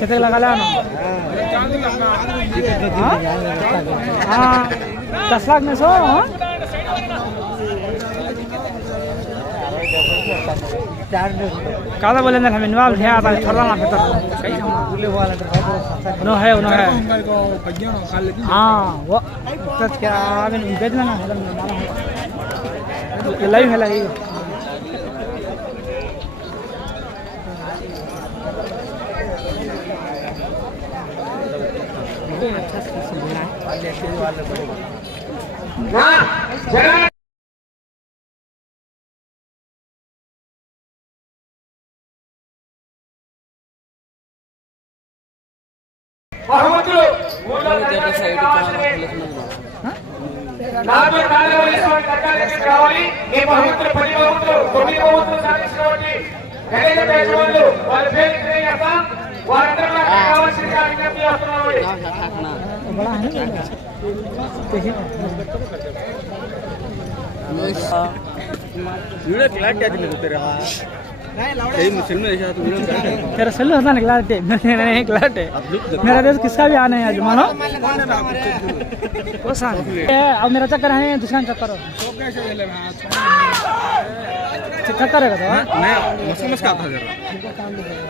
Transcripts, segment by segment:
कितने लगा लिया ना हाँ? दस लाख में सौ हाँ? कादा बोले ना हमें नवाब है आता थोड़ा ना फिर नो है नो है हाँ वो तो क्या अभी बेच लेना ये लाइव है लाइव బహుమతులు మూడు వందల నలభై నాలుగు వేసుకొని కట్టాలి కావాలి ఈ బహుమతులు పది బహుమతులు తొమ్మిది బహుమతులు వాళ్ళ పేరు వారందరూ నాకు కావాల్సిందిగా విజ్ఞప్తి చేస్తున్నామండి बड़ा है ना देखिए वीडियो क्लैरिटी आती नहीं तेरे सही फिल्म ऐसा तो वीडियो क्लैरिटी तेरा सेल होता ना क्लाट मेरा नहीं क्लाट अब लुक मेरा देश किसका भी आना है आज मानो वो सान ये अब मेरा चक्कर है दूसरा चक्कर चक्कर है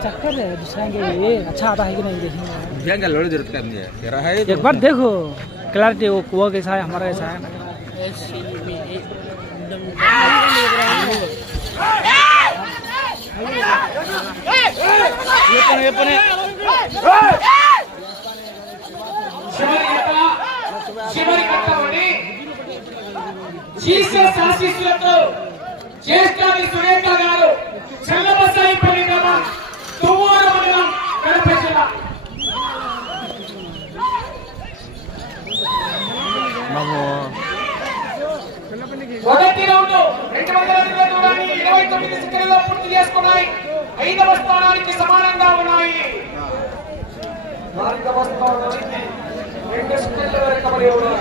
तो मैं मस्त मस्त आता जरा चक्कर है दूसरा के ये अच्छा आता है कि नहीं देखेंगे क्या क्या लोड़ी जरूरत करनी है तेरा है एक बार देखो क्लैरिटी वो वो कैसा है हमारा कैसा है చివరి గంట చివరి గంటలోని జీసస్ ఆశీస్సులతో జ్యేష్ఠాది సురేఖ గారు చల్లబసాయిపల్లి గ్రామం మొదటి రౌండ్ రెండు వందల అడుగుల దూరాన్ని ఇరవై తొమ్మిది సెకండ్లలో పూర్తి చేసుకున్నాయి. ఐదవ స్థానానికి సమానంగా ఉన్నాయి. నాలుగవ స్థానానికి రెండు సెకండ్ల వెనకబడి ఉన్నాయి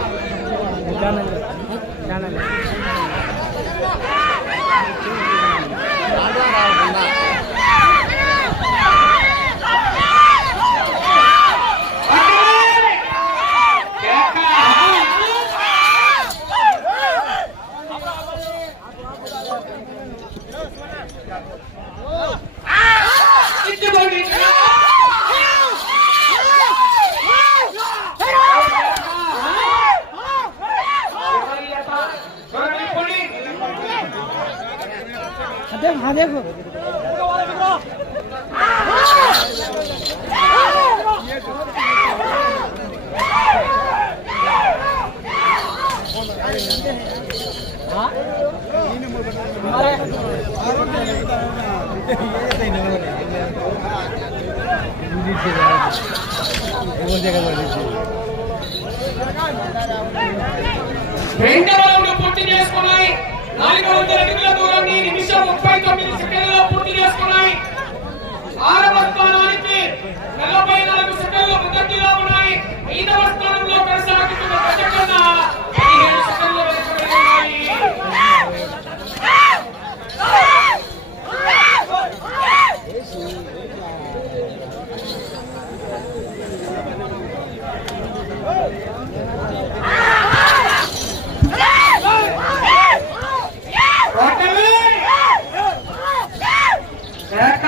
రెండవ రౌండ్ పూర్తి చేసుకున్నాయి. నాలుగు వందల అడుగుల దూరాన్ని నిమిషం ముప్పై తొమ్మిది సెకండ్లలో పూర్తి చేసుకున్నాయి. ఆరవ స్థానానికి నలభై నాలుగు సెకండ్లు ఉన్నాయి. ఐదవ స్థానంలో కొనసాగుతున్న గజకన్న పదిహేడు సెకండ్ల వెనుకబడి ఉన్నాయి కొట్టలే! కేక!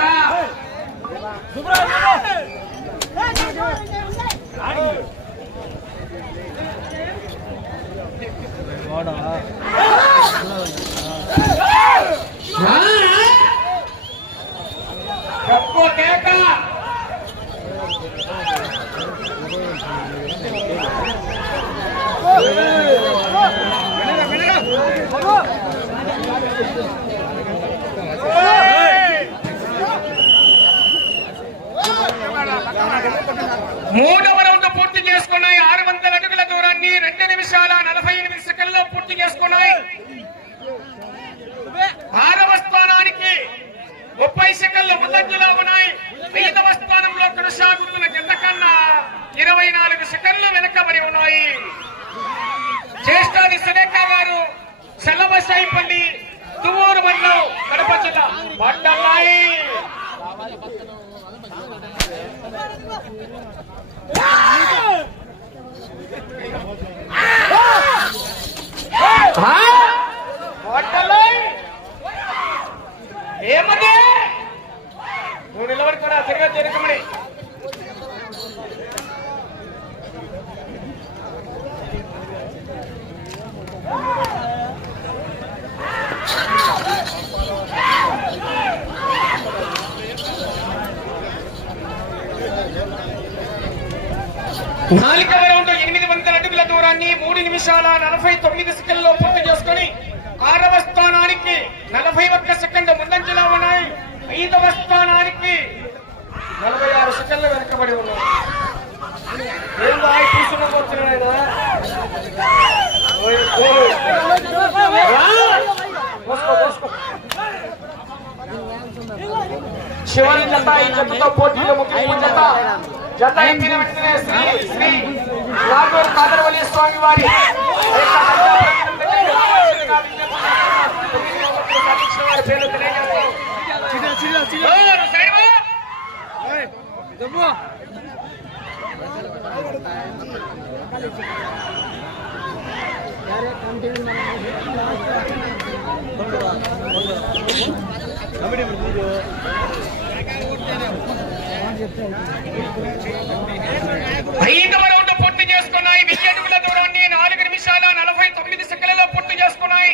చెప్పు కేక! మూడవ రౌండ్ పూర్తి చేసుకున్నాయి. ఆరు వందల అడుగుల దూరాన్ని రెండు నిమిషాల నలభై ఎనిమిది సెకండ్లో పూర్తి చేసుకున్నాయి. ఆరవ స్థానానికి ముప్పై సెకండ్లు ముందంజలో ఉన్నాయి. ఐదవ స్థానంలో కొనసాగుతున్న జత కన్నా ఇరవై నాలుగు సెకండ్లు వెనకబడి ఉన్నాయి. జ్యేష్ఠాది సురేఖ గారు చల్లబసాయిపల్లి తువ్వూరు మండలం కడప జిల్లా? హోటల్లో? ఏమది నువ్వు నిలబడుకోరా తిరగ తిరగమని నాలుగవ రౌండ్ ఎనిమిది వందల అడుగుల దూరాన్ని మూడు నిమిషాల నలభై తొమ్మిది సెకండ్లో పూర్తి చేసుకొని ఆరవ స్థానానికి నలభై ఒక్క సెకండ్ ముందంజలో ఉన్నాయి. ఐదవ స్థానానికి నలభై ఆరు సెకండ్లు వెనకబడి ఉన్నాయి. చివరి జత ఈ జతతో పోటీలో ముఖ్యమైన జత జత ఎక్కిన వెంటనే శ్రీ శ్రీ నాగూరు కాదరవల్లి స్వామి వారి పేరు తెలియజేస్తారు చిన్న పూర్తి చేసుకున్నాయి. వెయ్యి అడుగుల దూరాన్ని నాలుగు నిమిషాల నలభై తొమ్మిది సెకండ్లలో పూర్తి చేసుకున్నాయి.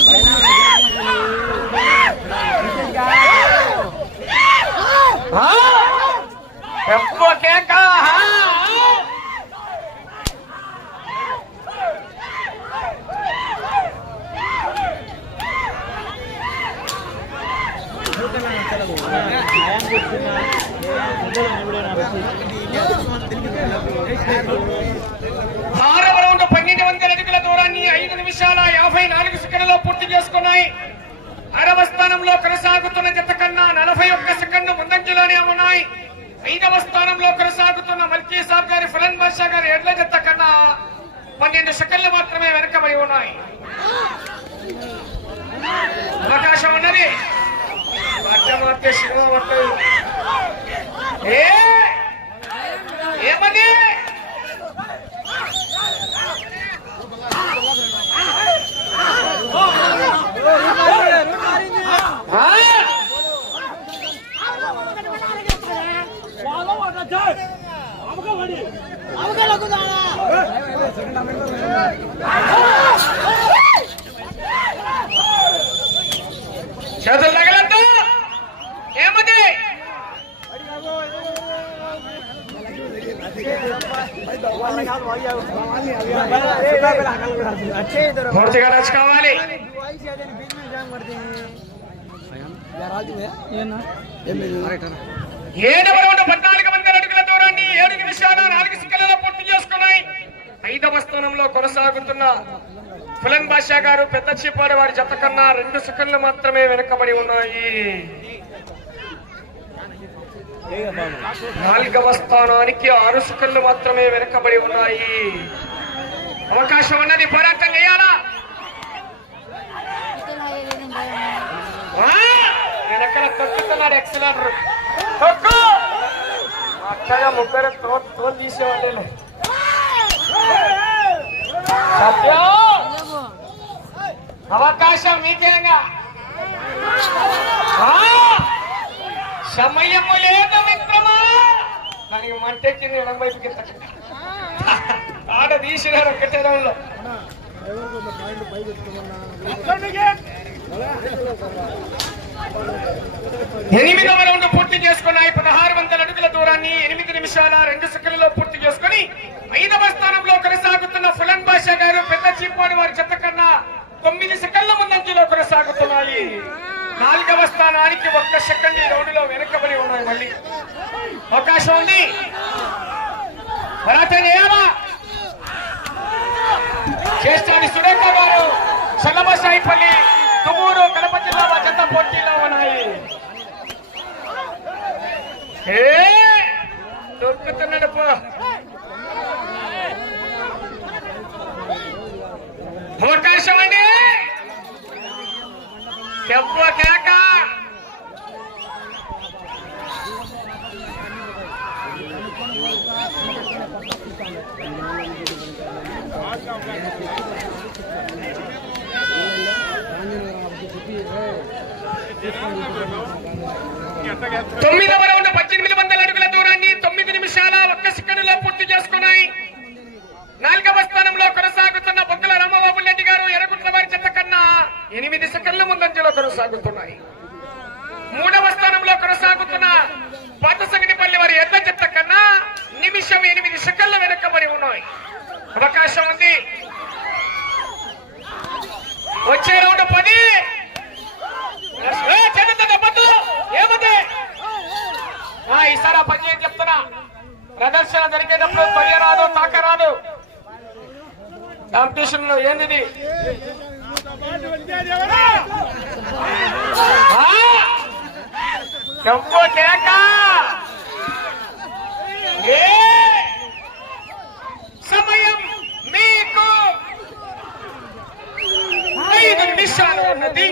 నిమిషాల యాభై నాలుగు సెకండ్లో పూర్తి చేసుకున్నాయి. ఆరవ స్థానంలో కొనసాగుతున్న జత కన్నా నలభై ఒక్క సెకండ్ ముందంజలోనే ఉన్నాయి. ఐదవ స్థానంలో కొనసాగుతున్న మల్కీ సాబ్ గారి ఫలన్ బాషా గారి ఎడ్ల జత కన్నా పన్నెండు సెకండ్లు మాత్రమే వెనకబడి ఉన్నాయి. అవకాశం ఉన్నది. అర్థమార్తే సినిమా ఏ ఏమది ఆ? చేతులు తగలద్దు ఏమది పూర్తిగా రచ్ కావాలి ఏడవ రౌండ్ పద్నాలుగు వందల అడుగుల దూరాన్ని ఏడు నిమిషాల నాలుగు సెకండ్లలో పూర్తి చేసుకున్నాయి. ఐదవ స్థానంలో కొనసాగుతున్న ఫులన్ బాషా గారు పెద్ద చీపాడు వారి జత కన్నా రెండు సెకండ్లు మాత్రమే వెనకబడి ఉన్నాయి. నాలుగవ స్థానానికి ఆరు సెకండ్లు మాత్రమే వెనకబడి ఉన్నాయి. అవకాశం ఉన్నది పోరాటం చేయాలా! వెనకాల తొక్కుతున్నాడు ఎక్సలర్ తొక్కు అక్కగా ముగ్గురు తో తోలు తీసేవాళ్ళు సత్యం అవకాశం మీకేగా సమయము లేదు మిత్రమా దానికి మంటెక్కింది ఎడం వైపుకి ఆట తీసినారు ఒక్కటే రౌండ్లో ఎనిమిదవ రౌండ్ పూర్తి చేసుకున్నాయి పదహారు వందల అడుగుల దూరాన్ని ఎనిమిది నిమిషాల రెండు సెకండ్లలో పూర్తి చేసుకుని ఐదవ స్థానంలో కొనసాగుతున్న ఫులన్ బాషా గారు పెద్ద చీపాడు వారి చెత్త కన్నా తొమ్మిది సెకండ్ల ముందంజలో కొనసాగుతున్నాయి నాలుగవ స్థానానికి ఒక్క సెకండ్ ఈ రౌండ్లో వెనుకబడి ఉన్నాయి మళ్ళీ అవకాశం ఉంది మరాఠా నియామా చేస్తాని సురేఖ గారు చల్లబసాయిపల్లి తుమ్మూరు కడప జిల్లా జత పోటీలో ఉన్నాయి ఏ దొరుకుతున్నాడు పో అవకాశం అండి చెప్ప కేక తొమ్మిదవ రౌండ్ పద్దెనిమిది వందల అడుగుల దూరాన్ని తొమ్మిది నిమిషాల ఒక్క సెకండ్లో పూర్తి చేసుకున్నాయి నాలుగవ స్థానంలో కొనసాగుతున్న బొక్కల రామబాబు రెడ్డి గారు ఎరగుట్ల వారి చెత్త కన్నా ఎనిమిది సెకండ్ల ముందంజలో వారి మూడవ స్థానంలో కొనసాగుతున్న పాత వారి ఎద్ద చెత్త కన్నా నిమిషం ఎనిమిది సెకండ్ల వెనకబడి ఉన్నాయి. అవకాశం ఉంది. వచ్చే రౌండ్ పది. ఏ, ఆ, ఈసారి ఆ పని ఏం చెప్తున్నా? ప్రదర్శన జరిగేటప్పుడు పని రాదు తాక రాదు. కాంపిటీషన్లో ఏంది చెంపు సమయం మీకు ఐదు నిమిషాలు ఉన్నది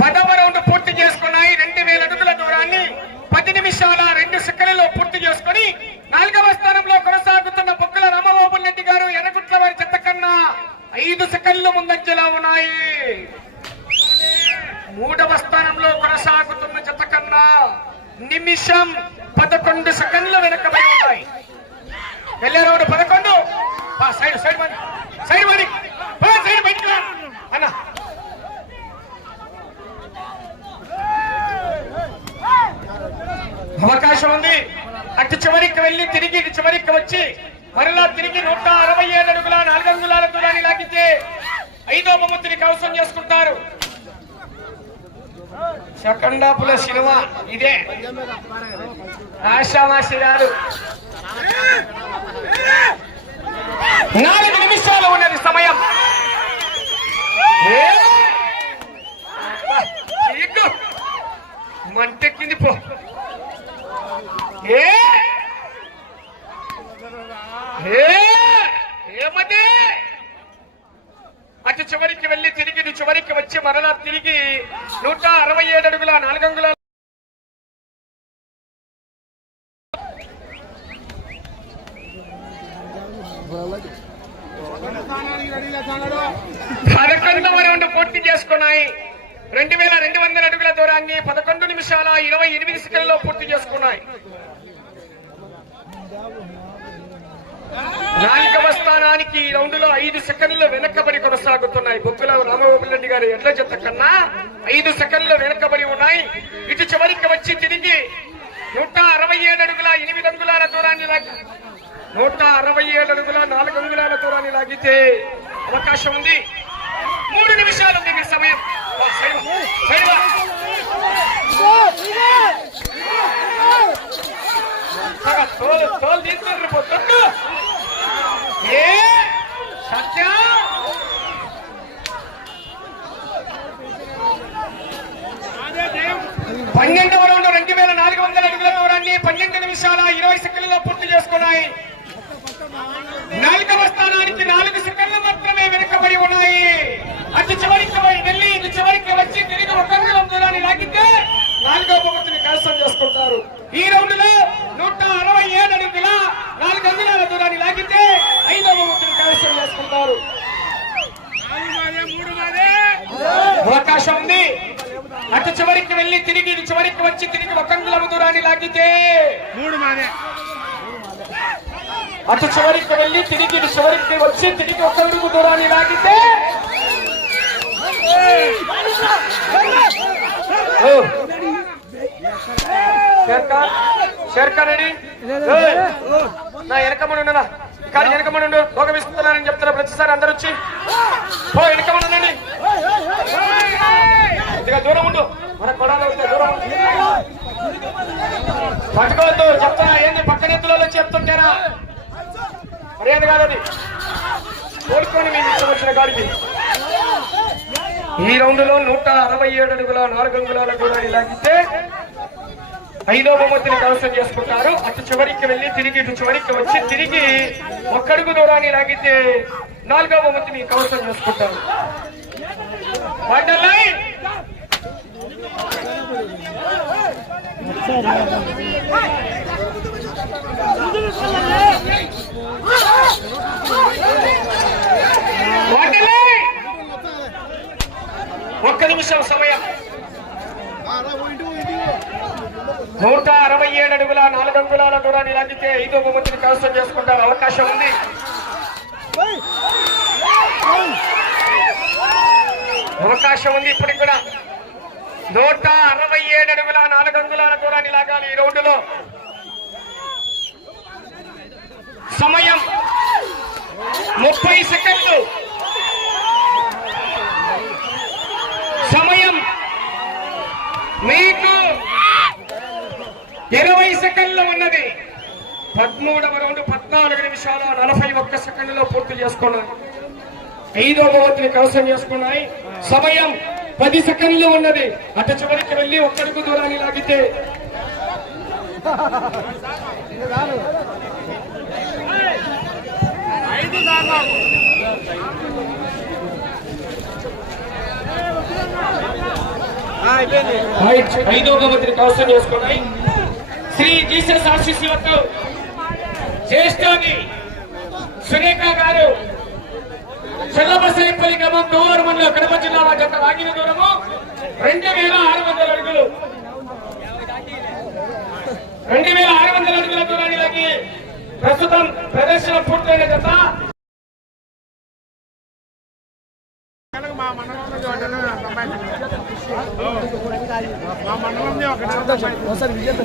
పదవ రౌండ్ పూర్తి చేసుకున్నాయి. రెండు వేల అడుగుల దూరాన్ని పది నిమిషాల రెండు సెకండ్లలో పూర్తి చేసుకుని నాలుగవ స్థానంలో ఐదు సెకండ్లు ముందంజలా ఉన్నాయి. మూడవ స్థానంలో కొనసాగుతున్న చెత్త కన్నా నిమిషం పదకొండు సెకండ్లు వెనకబడి ఉన్నాయి. వెళ్ళే పదకొండు. సైడ్ సైడ్ మరి సైడ్ మరి సైడ్ బయటికి అన్న. అవకాశం ఉంది. అటు చివరికి వెళ్ళి తిరిగి ఇటు చివరికి వచ్చి మరలా తిరిగి నూట అరవై ఏడు అడుగుల నాలుగు అంగుళాల దూరాన్ని లాగితే ఐదో బహుమతిని కవసం చేసుకుంటారు. సెకండాపుల సినిమా ఇదే. ఆశామాసి గారు నాలుగు నిమిషాలు ఉన్నది సమయం. మంటెక్కింది పో. ఏ? ఏ అటు చివరికి వెళ్ళి తిరిగి చివరికి వచ్చి మరలా తిరిగి నూట అరవై ఏడు అడుగుల నాలుగంగుల పదకొండవ రౌండ్ పూర్తి చేసుకున్నాయి రెండు వేల రెండు వందల అడుగుల దూరాన్ని పదకొండు నిమిషాల ఇరవై ఎనిమిది సెకండ్లో పూర్తి చేసుకున్నాయి నాలుగవ స్థానానికి ఈ రౌండ్లో ఐదు సెకండ్లు వెనకబడి కొనసాగుతున్నాయి బొగ్గుల రామబాబు రెడ్డి గారి ఎడ్ల జత కన్నా ఐదు సెకండ్లు వెనకబడి ఉన్నాయి ఇటు వచ్చి తిరిగి నూట అరవై ఏడు అడుగుల ఎనిమిది అంగుళాల దూరాన్ని లాగి నూట అరవై ఏడు అడుగుల నాలుగు అంగుళాల దూరాన్ని లాగితే అవకాశం ఉంది. మూడు నిమిషాలు ఉంది మీ సమయం. తోలు తోలు తీసుకుని ఏ? సత్యం. పన్నెండవ రౌండ్ రెండు వేల నాలుగు వందల అడుగుల దూరాన్ని పన్నెండు నిమిషాల ఇరవై సెకండ్లలో పూర్తి చేసుకున్నాయి. నాలుగవ స్థానానికి నాలుగు సెకండ్లు మాత్రమే వెనుకబడి ఉన్నాయి. అటు చివరికి వెళ్ళి ఇటు చివరికి వచ్చి తిరిగి ఒక దూరాన్ని లాగితే నాలుగవ బహుమతిని కైవసం చేసుకుంటారు. ఈ రౌండ్లో నూట అరవై ఏడు అడుగుల నాలుగు అంగుళాల దూరాన్ని లాగితే ఐదవ బహుమతిని కైవసం చేసుకుంటారు. అవకాశం ఉంది. అటు చివరికి వెళ్ళి తిరిగి ఇటు చివరికి వచ్చి తిరిగి ఒక దూరాన్ని లాగితే మూడు అటు చివరికి వెళ్ళి తిరిగి ఇటు చివరికి వచ్చి తిరిగి ఒక అడుగు దూరాన్ని లాగితే ఓ. షేర్ఖాన్ ఏయ్. నా వెనకమని ఉండు భోగమిస్తున్నానని చెప్తున్నా ప్రతిసారి అందరు వచ్చి పో వెనకమని ఉండండి కొద్దిగా దూరం ఉండు. మన కొడాలు దూరం. పట్టుకోవద్దు చెప్తా. ఏంది? పక్కన ఎత్తులలో చెప్తుంటేనా? మర్యాద కాదు అది కోరుకొని మీ ఇష్టం వచ్చిన గాడికి ఈ రౌండ్లో నూట అరవై ఏడు అడుగుల నాలుగు అంగుళాల దూరాన్ని లాగితే ఐదో బొమ్మతిని కలసం చేసుకుంటారు. అటు చివరికి వెళ్ళి తిరిగి ఇటు చివరికి వచ్చి తిరిగి ఒక్కడుగు దూరాన్ని లాగితే నాలుగో బొమ్మతిని కవసం చేసుకుంటారు. ఒక్క నిమిషం సమయం. నూట అరవై ఏడు అడుగుల నాలుగు అంగుళాల దూరాన్ని లాగితే ఐదో బహుమతిని కవసం చేసుకుంటారు. అవకాశం ఉంది. అవకాశం ఉంది ఇప్పటికి కూడా. నూట అరవై ఏడు అడుగుల నాలుగు అంగుళాల దూరాన్ని లాగాలి ఈ రౌండ్లో. సమయం ముప్పై సెకండ్లు. సమయం మీకు ఇరవై సెకండ్లు ఉన్నది. పదమూడవ రౌండ్ పద్నాలుగు నిమిషాల నలభై ఒక్క సెకండ్లో పూర్తి చేసుకున్నాయి. ఐదో భవతిని కవసం చేసుకున్నాయి. సమయం పది సెకండ్లు ఉన్నది. అటు చివరికి వెళ్ళి ఒక్కడికి దూరాన్ని లాగితే. ఐదో భవతిని కవసం చేసుకున్నాయి శ్రీ జీసస్ ఆశీస్సులతో జ్యేష్ఠాని సురేఖ గారు చెల్లబసరిపల్లి గ్రామం దూరం మండలం కడప జిల్లా జత లాగిన దూరము. రెండు వేల ఆరు వందల అడుగులు. రెండు వేల ఆరు వందల అడుగుల దూరాన్ని లాగి ప్రస్తుతం ప్రదర్శన పూర్తయిన జత. మా విజేత